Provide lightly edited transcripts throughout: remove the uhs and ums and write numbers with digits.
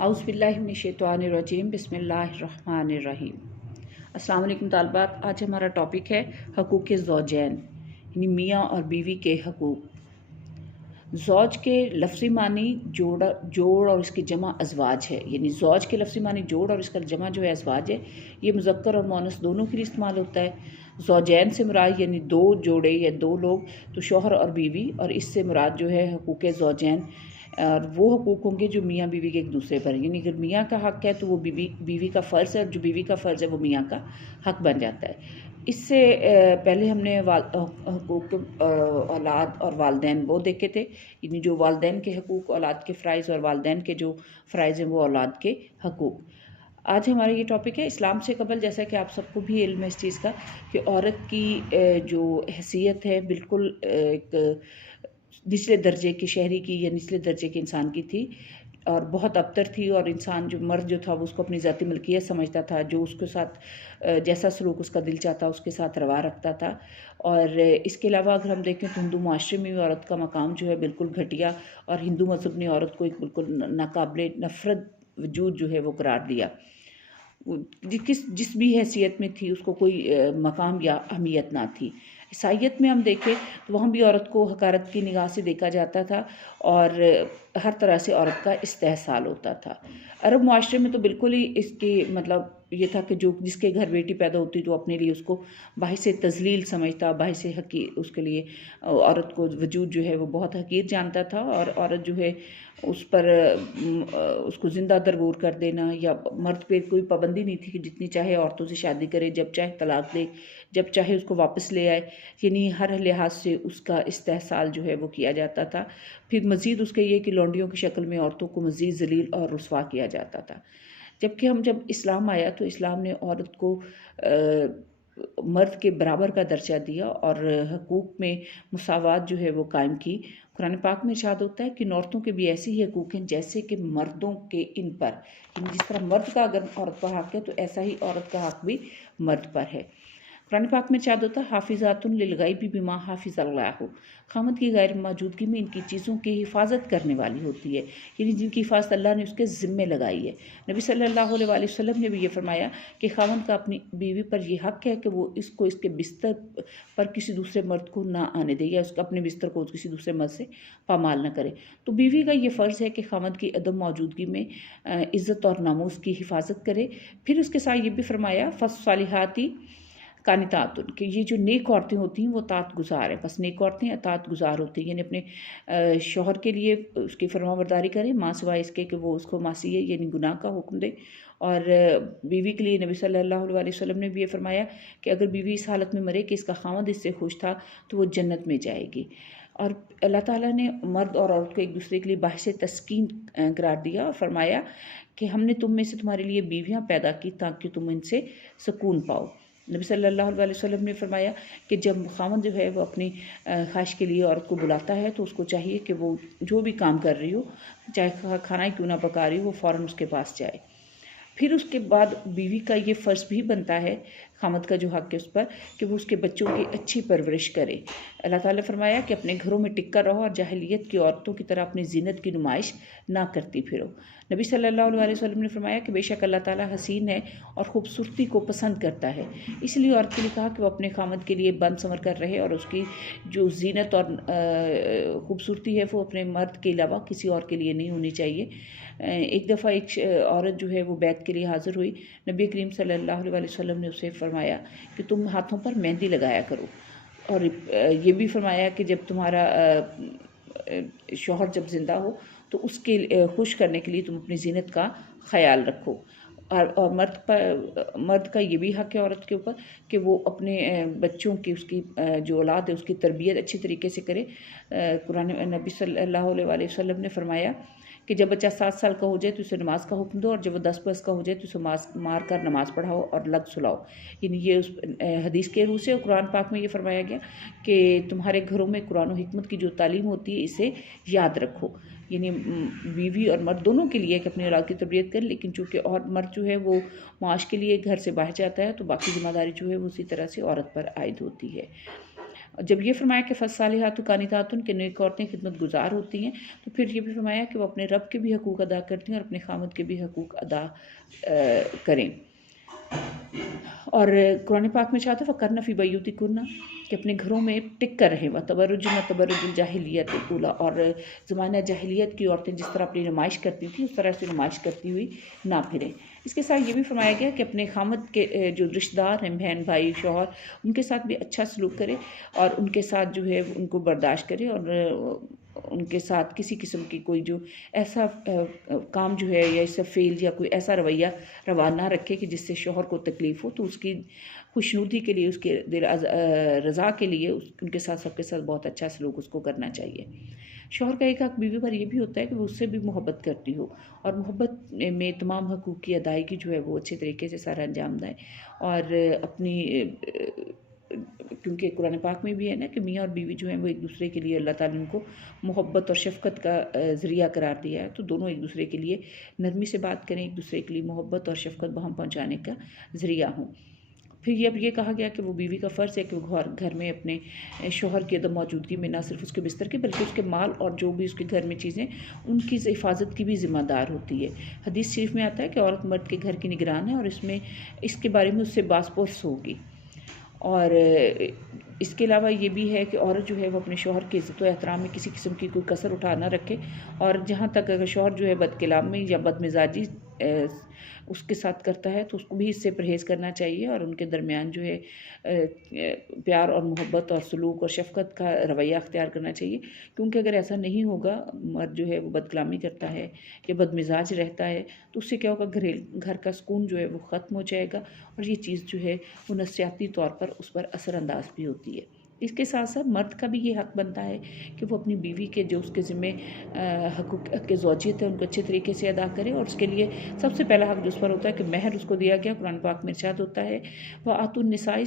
औज़ुबिल्लाहिमिनश्शैतानिर्रजीम बिस्मिल्लाहिर्रहमानिर्रहीम। अस्सलाम वालेकुम तालिबात। आज हमारा टॉपिक है हकूक़ ज़ौजैन यानी मियाँ और बीवी के हकूक़। ज़ौज के लफ्ज़ी मानी जोड़ और इसकी जमा अज़वाज है। यानी ज़ौज के लफ्ज़ी मानी जोड़ और इसका जमा जो है अज़वाज है। ये मुज़क्कर और मुअन्नस दोनों के लिए इस्तेमाल होता है। ज़ौजैन से मुराद यानी दो जोड़े या दो लोग, तो शौहर और बीवी, और इससे मुराद जो है हकूक़ ज़ौजैन और वो हकूक़ होंगे जो मियाँ बीवी के एक दूसरे पर। यानी अगर मियाँ का हक़ है तो वो बीवी का फ़र्ज़ है, और जो बीवी का फ़र्ज़ है वो मियाँ का हक़ बन जाता है। इससे पहले हमने हकूक़ औलाद और वालदैन वो देखे थे। यानी जो वालदैन के हकूक़ औलाद के फ़राइज़ और वालदैन के जो फ़राइज़ हैं वो औलाद के हकूक़। आज हमारा ये टॉपिक है इस्लाम से कबल। जैसा कि आप सबको भी इल्म है इस चीज़ का कि औरत की जो हैसियत है बिल्कुल एक निचले दर्जे की शहरी की या निचले दर्जे के इंसान की थी, और बहुत अबतर थी। और इंसान जो मर्द जो था वो उसको अपनी ज़ाती मिल्कियत समझता था, जो उसके साथ जैसा सलूक उसका दिल चाहता उसके साथ रवा रखता था। और इसके अलावा अगर हम देखें तो हिंदू माशरे में भी औरत का मकाम जो है बिल्कुल घटिया, और हिंदू मज़हब ने औरत को एक बिल्कुल नाकाबिले नफ़रत वजूद जो है वो करार दिया। जिस भी हैसियत में थी उसको कोई मकाम या अहमियत ना थी। ईसाइयत में हम देखें तो वहाँ भी औरत को हकारत की निगाह से देखा जाता था, और हर तरह से औरत का इस्तेहसाल होता था। अरब मुआशरे में तो बिल्कुल ही इसके मतलब ये था कि जो जिसके घर बेटी पैदा होती तो अपने लिए उसको बाहिस तज़लील समझता, बाहिस हकीर, उसके लिए औरत को वजूद जो है वो बहुत हकीर जानता था। और औरत जो है उस पर उसको ज़िंदा दरगोर कर देना, या मर्द पे कोई पाबंदी नहीं थी कि जितनी चाहे औरतों से शादी करे, जब चाहे तलाक दे, जब चाहे उसको वापस ले आए। यानी हर लिहाज से उसका इस्तेहसाल जो है वो किया जाता था। फिर मज़ीद उसके ये कि लौंडियों की शक्ल में औरतों को मज़ीद ज़लील और रुस्वा किया जाता था। जबकि जब इस्लाम आया तो इस्लाम ने औरत को मर्द के बराबर का दर्जा दिया और हकूक़ में मुसावात जो है वो कायम की। कुरान पाक में इरशाद होता है कि औरतों के भी ऐसे ही हकूक़ हैं जैसे कि मर्दों के इन पर। जिस तरह मर्द का अगर औरत पर हक़ है तो ऐसा ही औरत का हक़ भी मर्द पर है। कुरान पाक में इरशाद होता है हाफिज़ातुन लिल-ग़ैबि बिमा हाफ़िज़ल्लाहु। ख़ामद की गैर मौजूदगी में इनकी चीज़ों की हिफाजत करने वाली होती है, यानी जिनकी हिफाजत अल्लाह ने उसके ज़िम्मे लगाई है। नबी सल्लल्लाहु अलैहि वसल्लम ने भी ये फरमाया कि ख़ामद का अपनी बीवी पर यह हक़ है कि वो इसको इसके बिस्तर पर किसी दूसरे मर्द को ना आने दे, या उसका अपने बिस्तर को किसी दूसरे मर्द से पामाल न करे। तो बीवी का ये फ़र्ज़ है कि ख़ामद की अदम मौजूदगी में इज़्ज़त और नामूस की हिफाजत करे। फिर उसके साथ ये भी फरमाया फ़स्सालिहाती कानितातुन, कि ये जो नेक औरतें होती हैं वो तात गुज़ार हैं। बस नेक औरतें तात गुज़ार होती हैं, यानी अपने शौहर के लिए उसकी फरमाबरदारी करें, माँ सिवाय इसके कि वो उसको मासी है यानी गुनाह का हुक्म दे। और बीवी के लिए नबी सल्लल्लाहु अलैहि वसल्लम ने भी ये फरमाया कि अगर बीवी इस हालत में मरे कि इसका ख़ामद इससे खुश था तो वो जन्नत में जाएगी। और अल्लाह ताला ने मर्द और औरत को एक दूसरे के लिए बाहिस तस्कीन करार दिया और फरमाया कि हमने तुम में से तुम्हारे लिए बीवियाँ पैदा की ताकि तुम इनसे सुकून पाओ। नबी सल्लल्लाहु अलैहि वसल्लम ने फरमाया कि जब ख़ामद जो है वो अपनी ख्वाहिश के लिए औरत को बुलाता है तो उसको चाहिए कि वो जो भी काम कर रही हो, चाहे खाना ही क्यों ना पका रही हो, वो फ़ौरन उसके पास जाए। फिर उसके बाद बीवी का ये फ़र्ज़ भी बनता है, ख़ामद का जो हक़ है उस पर, कि वो उसके बच्चों की अच्छी परवरिश करे। अल्लाह ताला ने फरमाया कि अपने घरों में टिक कर रहो और जाहिलियत की औरतों की तरह अपनी ज़ीनत की नुमाइश ना करती फिरो। नबी सल्लल्लाहु अलैहि वसल्लम ने फरमाया कि बेशक अल्लाह ताला हसीन है और ख़ूबसूरती को पसंद करता है। इसलिए औरत के लिए कहा कि वो अपने ख़ामद के लिए बन संवर कर रहे, और उसकी जो ज़ीनत और ख़ूबसूरती है वो अपने मर्द के अलावा किसी और के लिए नहीं होनी चाहिए। एक दफ़ा एक औरत जो है वो बैत के लिए हाज़िर हुई। नबी करीम सल्लल्लाहु अलैहि वसल्लम ने उसे फरमाया कि तुम हाथों पर मेहंदी लगाया करो, और ये भी फरमाया कि जब तुम्हारा शौहर जब ज़िंदा हो तो उसके खुश करने के लिए तुम अपनी ज़ीनत का ख़याल रखो। और मर्द का ये भी हक़ है औरत के ऊपर कि वो अपने बच्चों की उसकी जो औलाद है उसकी तरबियत अच्छी तरीके से करे। कुरान नबी सल्लल्लाहु अलैहि वसल्लम ने फरमाया कि जब बच्चा 7 साल का हो जाए तो उसे नमाज़ का हुक्म दो, और जब वो 10 वर्ष का हो जाए तो उसे मार कर नमाज़ पढ़ाओ और लग सुलाओ। यानी ये उस हदीस के रूह से, और कुरान पाक में ये फरमाया गया कि तुम्हारे घरों में कुरान और हिकमत की जो तालीम होती है इसे याद रखो। यानी बीवी और मर्द दोनों के लिए कि अपनी औलाद की तरबियत करें, लेकिन चूँकि और मर्द जो है वो माश के लिए घर से बाहर जाता है तो बाकी ज़िम्मेदारी जो है वो उसी तरह से औरत पर आयद होती है। जब ये फरमाया कि फ़स्सालिहातु कानितातुन कि नेक औरतें खिदमत गुजार होती हैं, तो फिर ये भी फरमाया कि वो अपने रब के भी हकूक़ अदा करती हैं और अपने खामद के भी हकूक़ अदा करें। और कुरान पाक में चाहता है फ़करना फ़ी बयूतिकुन्ना कि अपने घरों में टिक कर रहें, व तबर्रुजन तबर्रुजुल जाहिलियत ऊला, और ज़माना जाहिलियत की औरतें जिस तरह अपनी नुमाइश करती थी उस तरह से नुमाइश करती हुई ना फिरें। इसके साथ ये भी फरमाया गया कि अपने खामद के जो रिश्तेदार हैं, बहन भाई शौहर, उनके साथ भी अच्छा सलूक करें और उनके साथ जो है उनको बर्दाश्त करें और उनके साथ किसी किस्म की कोई जो ऐसा काम जो है या ऐसा फ़ेल या कोई ऐसा रवैया रवा ना रखे कि जिससे शौहर को तकलीफ़ हो, तो उसकी खुशनुदी के लिए, उसके दिल रज़ा के लिए उनके साथ सबके साथ बहुत अच्छा सलूक उसको करना चाहिए। शौहर का एक हक़ बीवी पर यह भी होता है कि वो उससे भी मोहब्बत करती हो और मोहब्बत में तमाम हकूक़ की अदायगी जो है वो अच्छे तरीके से सारा अंजाम दें और अपनी क्योंकि कुरान पाक में भी है ना कि मियाँ और बीवी जो हैं वो एक दूसरे के लिए अल्लाह ताला ने उनको मोहब्बत और शफ़क़त का ज़रिया करार दिया है, तो दोनों एक दूसरे के लिए नरमी से बात करें, एक दूसरे के लिए मोहब्बत और शफ़क़त बहम पहुँचाने का ज़रिया हों। फिर अब ये कहा गया कि वो बीवी का फ़र्ज़ है कि वो घर में अपने शौहर की अदम मौजूदगी में न सिर्फ उसके बिस्तर की बल्कि उसके माल और जो भी उसके घर में चीज़ें उनकी हिफाजत की भी ज़िम्मेदार होती है। हदीस शरीफ में आता है कि औरत मर्द के घर की निगरान है और इसके बारे में उससे बास-पोस होगी। और इसके अलावा ये भी है कि औरत जो है वो अपने शौहर की इज़्ज़त व एहतराम में किसी किस्म की कोई कसर उठा ना रखे और जहाँ तक अगर शौहर जो है बदकलामी या बदमिज़ाजी उसके साथ करता है तो उसको भी इससे परहेज़ करना चाहिए और उनके दरमियान जो है प्यार और मोहब्बत और सलूक और शफ़क़त का रवैया अख्तियार करना चाहिए, क्योंकि अगर ऐसा नहीं होगा, मर्द जो है वो बदकलामी करता है या बदमिज़ाज रहता है, तो उससे क्या होगा, घर का सुकून जो है वो ख़त्म हो जाएगा और ये चीज़ जो है वो नफ़सियाती तौर पर उस पर असरअंदाज भी होती है। इसके साथ साथ मर्द का भी ये हक़ बनता है कि वो अपनी बीवी के जो उसके ज़िम्मे हक़ ज़ौजियत है उनको अच्छे तरीके से अदा करे और उसके लिए सबसे पहला हक़ जो उस पर होता है कि महर उसको दिया गया। कुरान पाक में इरशाद होता है व आतुन निसाई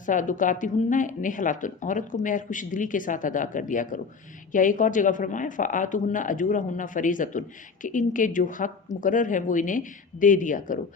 सादुकातिहुन्ना निहलातुन, औरत को महर खुश दिली के साथ अदा कर दिया करो। या एक और जगह फरमाया फ़आतुहुन्ना अजूरहुन्ना फ़रीज़तुन, कि इनके जो हक़ मुकर्रर है वो इन्हें दे दिया करो।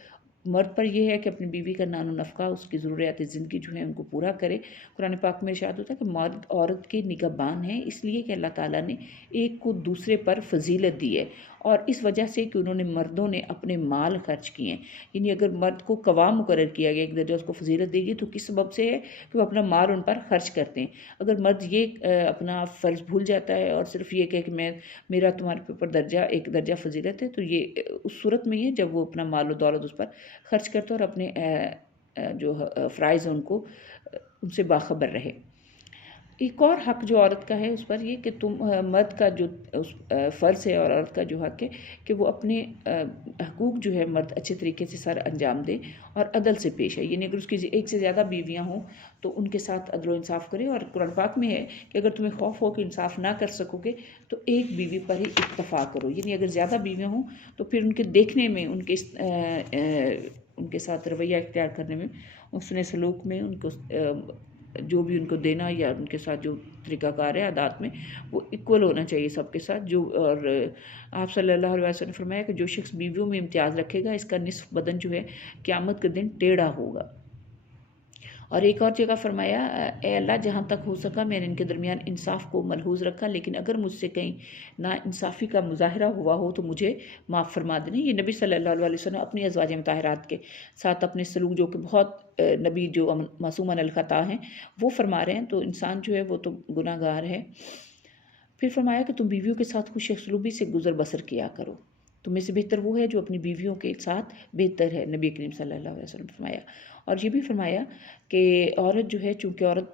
मर्द पर यह है कि अपनी बीवी का नानो नफ़का, उसकी ज़रूरियात ज़िंदगी जो है उनको पूरा करे। कुरान पाक में इरशाद होता है कि मर्द औरत के निगहबान हैं, इसलिए कि अल्लाह ताला ने एक को दूसरे पर फजीलत दी है और इस वजह से कि उन्होंने मर्दों ने अपने माल खर्च किए हैं। यानी अगर मर्द को कवाम मुकर्रर किया गया, एक दर्जा उसको फजीलत देगी, तो किस सबब से है कि वो अपना माल उन पर खर्च करते हैं। अगर मर्द ये अपना फ़र्ज़ भूल जाता है और सिर्फ ये कहे कि मेरा तुम्हारे ऊपर एक दर्जा फजीलत है, तो ये उस सूरत में ही है जब वो अपना माल और दौलत उस पर खर्च करता है और अपने जो फ़राइज़ उनको उनसे बाखबर रहे। एक और हक़ जो औरत का है उस पर ये कि मर्द का जो फ़र्ज़ है और औरत का जो हक़ है कि वो अपने हकूक़ जो है मर्द अच्छे तरीके से सारा अंजाम दे और अदल से पेश है। यानी अगर उसकी एक से ज़्यादा बीवियाँ हों तो उनके साथ अदल व इंसाफ़ करे और कुरान पाक में है कि अगर तुम्हें खौफ हो कि इंसाफ़ ना कर सकोगे तो एक बीवी पर ही इक्तफ़ा करो। यानी अगर ज़्यादा बीवियाँ हों तो फिर उनके देखने में, उनके साथ रवैया इख्तियार करने में, उसने सलूक में, उनको जो भी उनको देना या उनके साथ जो तरीक़ाकार है आदात में, वो इक्वल होना चाहिए सबके साथ। और आप सल्लल्लाहु अलैहि वसल्लम ने फरमाया कि जो शख्स बीवियों में इम्तियाज़ रखेगा इसका निस्फ़ बदन जो है क़यामत के दिन टेढ़ा होगा। और एक और जगह फरमाया, ए अल्लाह, जहाँ तक हो सका मैंने इनके दरमियान इंसाफ़ को मलहूज़ रखा, लेकिन अगर मुझसे कहीं नाइंसाफ़ी का मुज़ाहिरा हुआ हो तो मुझे माफ़ फरमा देना। ये नबी सल्लल्लाहु अलैहि वसल्लम अपनी अज़वाज मुताहरात के साथ अपने सलूक, जो कि बहुत नबी जो मासूमन अल ख़ता हैं, वो फरमा रहे हैं, तो इंसान जो है वो तो गुनाहगार है। फिर फरमाया कि तुम बीवियों के साथ खुश सलूकी से गुज़र बसर किया करो, तुम्हें से बेहतर वो है जो अपनी बीवियों के साथ बेहतर है, नबी करीम सल्लल्लाहु अलैहि वसल्लम फरमाया। और ये भी फरमाया कि औरत जो है, चूँकि औरत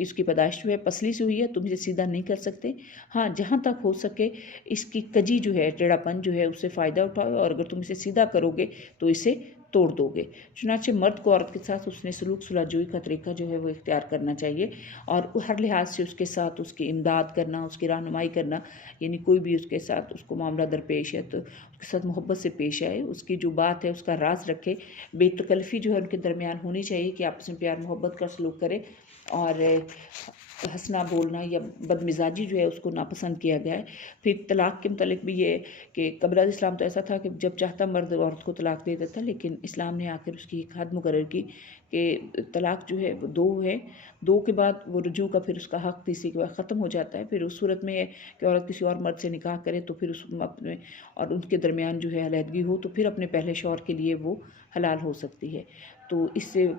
उसकी पैदाइश जो है पसली से हुई है, तुम इसे सीधा नहीं कर सकते। हाँ, जहाँ तक हो सके इसकी कजी जो है, टेढ़ापन जो है, उससे फ़ायदा उठाओ और अगर तुम इसे सीधा करोगे तो इसे तोड़ दोगे। चुनांचे मर्द को औरत के साथ उसने सलूक सुलहजोई का तरीका जो है वो इख्तियार करना चाहिए और हर लिहाज से उसके साथ उसकी इमदाद करना, उसकी रहनुमाई करना, यानी कोई भी उसके साथ उसको मामला दरपेश है तो उसके साथ मोहब्बत से पेश आए, उसकी जो बात है उसका राज रखे, बेतकल्फ़ी जो है उनके दरमियान होनी चाहिए कि आपस में प्यार मोहब्बत का सलूक करे और हंसना बोलना या बदमिजाजी जो है उसको नापसंद किया गया है। फिर तलाक़ के मुतालिक भी ये है कि कबल इस्लाम तो ऐसा था कि जब चाहता मर्द औरत को तलाक़ दे देता, लेकिन इस्लाम ने आकर उसकी एक हद मुकर्रर की कि तलाक़ जो है वो 2 है, 2 के बाद वो रुजू का फिर उसका हक़ तीसरी के बाद ख़त्म हो जाता है। फिर उस सूरत में है कि औरत किसी और मर्द से निकाह करे तो फिर उस अपने और उनके दरमियान जो है अलहदगी हो तो फिर अपने पहले शौहर के लिए वो हलाल हो सकती है। तो इससे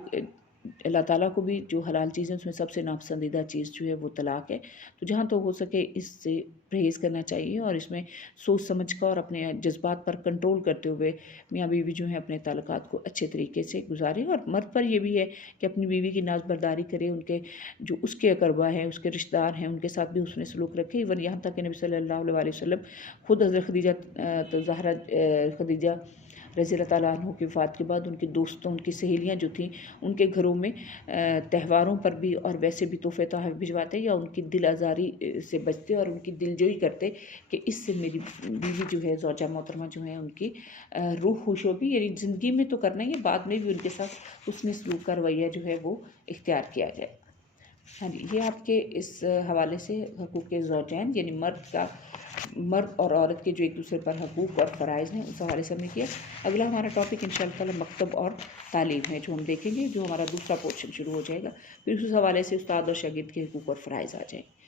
अल्लाह ताला को भी जो हलाल चीज़ है उसमें सबसे नापसंदीदा चीज़ जो है वो तलाक़ है। तो जहाँ तो हो सके इससे परहेज़ करना चाहिए और इसमें सोच समझ कर और अपने जज्बात पर कंट्रोल करते हुए मियाँ बीवी जो है अपने ताल्लुकात को अच्छे तरीके से गुजारें। और मर्द पर ये भी है कि अपनी बीवी की नाज़बरदारी करे, उनके जो उसके अकरबा हैं, उसके रिश्तेदार हैं, उनके साथ भी उसने सलूक रखे। इवन यहाँ तक कि नबी सल्लल्लाहु अलैहि वसल्लम खुद हज़रत खदीजा तो ज़हरा खदीजा रज़ी अल्लाह तआला अन्हा की वफ़ात के बाद उनकी दोस्तों, उनकी सहेलियाँ जो थीं, उनके घरों में त्योहारों पर भी और वैसे भी तोहफ़े तोहफ़े भिजवाते या उनकी दिल आज़ारी से बचते और उनकी दिलजोई करते कि इससे मेरी बीवी जो है ज़ौजा मोहतरमा जो है उनकी रूह खुश होगी। यानी ज़िंदगी में तो करना ही है, बाद में भी उनके साथ हुस्न सलूक का रवैया जो है वो इख्तियार किया जाए। हाँ जी, ये आपके इस हवाले से हकूक़ ज़ौजैन यानी मर्द और औरत के जो एक दूसरे पर हकूक़ और फ़राइज़ हैं उस हवाले से हमने किया। अगला हमारा टॉपिक इंशाअल्लाह ताला मकतब और तालीम है जो हम देखेंगे, जो हमारा दूसरा पोर्शन शुरू हो जाएगा। फिर उस हवाले से उस्ताद और शागिर्द के हकूक़ और फ़राइज़ आ जाएंगे।